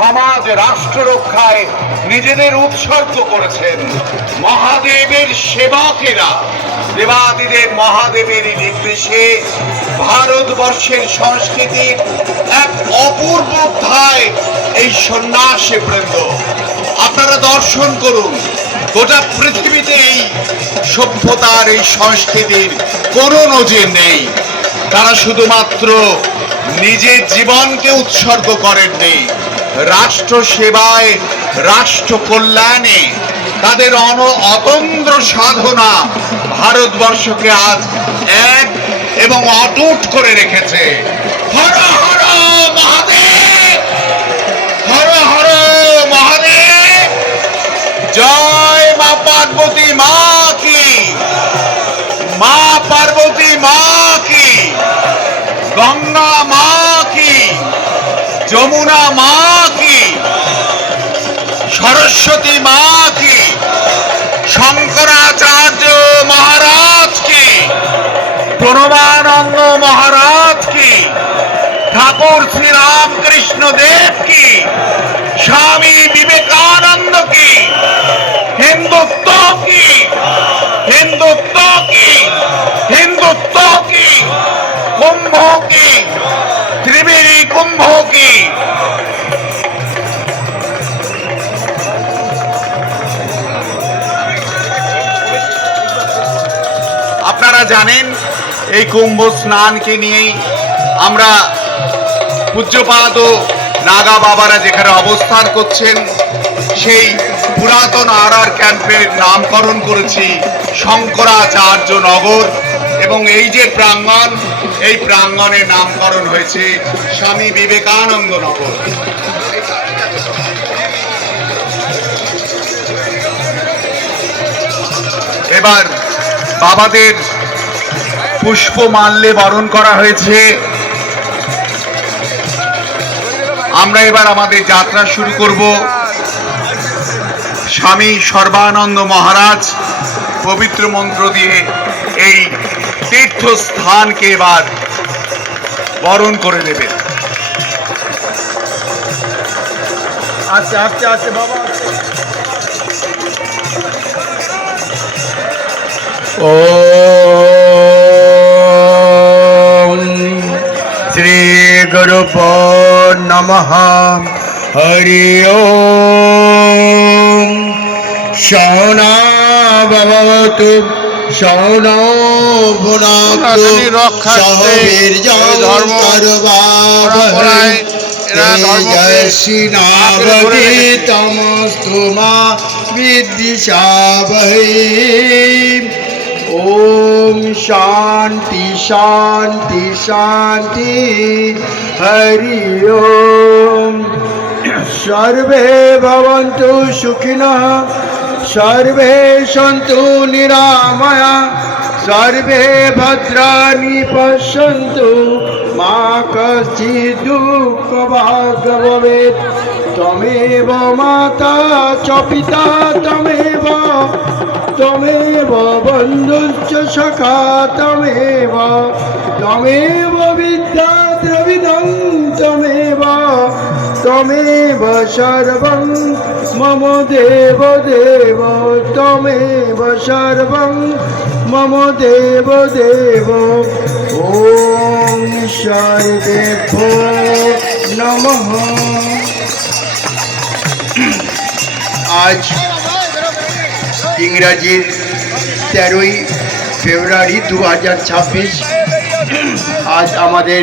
সমাজ রাষ্ট্র রক্ষায় নিজেদের উৎসর্গ করেছেন। মহাদেবের সেবকেরা দেবাদিদেব মহাদেবের নির্দেশে ভারতবর্ষের সংস্কৃতির এক অপূর্ব অধ্যায় এই সন্ন্যাসী বৃন্দ। আপনারা দর্শন করুন, গোটা পৃথিবীতে এই সভ্যতার এই সংস্কৃতির কোনো নজির নেই। তারা শুধুমাত্র নিজের জীবনকে উৎসর্গ করেননি, রাষ্ট্র সেবায়, রাষ্ট্র কল্যাণে তাদের অতন্দ্র সাধনা ভারতবর্ষকে আজ এক এবং অটুট করে রেখেছে। হর হর মহাদেব, হর হর মহাদেব। জয় মা পার্বতী মা কি, মা পার্বতী মা কি, গঙ্গা মা কি, যমুনা মা কি, সরস্বতী মা কি, শঙ্করাচার্য মহারাজ কি, প্রণবানন্দ মহারাজ কি, ঠাকুর শ্রী রামকৃষ্ণ দেব কি, স্বামী বিবেকানন্দ কি, হিন্দুত্ব কি, হিন্দুত্ব কি, হিন্দুত্ব কি, কুম্ভ কি, ত্রিবেণী কুম্ভ কি। আপনারা জানেন এই কুম্ভ স্নানকে নিয়েই আমরা পূজ্যপাদ ও নাগা বাবারা যেখানে অবস্থান করছেন সেই পুরাতন আর ক্যাম্পের নামকরণ করেছি শঙ্করাচার্য নগর, এবং এই যে প্রাঙ্গণ, এই প্রাঙ্গণের নামকরণ হয়েছে স্বামী বিবেকানন্দ নগর। এবার বাবাদের পুষ্পমাল্যে বরণ করা হয়েছে। আমরা এবার আমাদের যাত্রা শুরু করব। স্বামী সর্বানন্দ মহারাজ পবিত্র মন্ত্র দিয়ে এই তীর্থস্থানকে এবার বরণ করে দেবেন। আস্তে আস্তে আস্তে বাবা। ওম শ্রী গুরুভ্যো নমঃ। হরি ওম। শৌনা ভবতু শৌনো ভুনাতু সহবীর্যং করবাবহৈ তেজস্বিনাবধীতমস্তু মা বিদ্বিষাবহৈ। ওম শান্তি শান্তি শান্তি। হরি ওম। সর্বে ভবন্তু সুখিনঃ, সর্বে সন্তু নিরাময়া, সর্বে ভদ্রাণি পশ্যন্তু মা কশ্চিৎ দুঃখভাগ্ ভবেৎ। ত্বমেব মাতা চ পিতা ত্বমেব, ত্বমেব বন্ধুশ্চ সখা ত্বমেব, ত্বমেব বিদ্যা দ্রবিণং ত্বমেব, ত্বমেব সর্বং মম দেব দেব, ত্বমেব সর্বং মম দেব দেব। ওম ঈশ্বরেভ্যো নমঃ। আজ ইংরাজির 13ই ফেব্রুয়ারি 2026। আজ আমাদের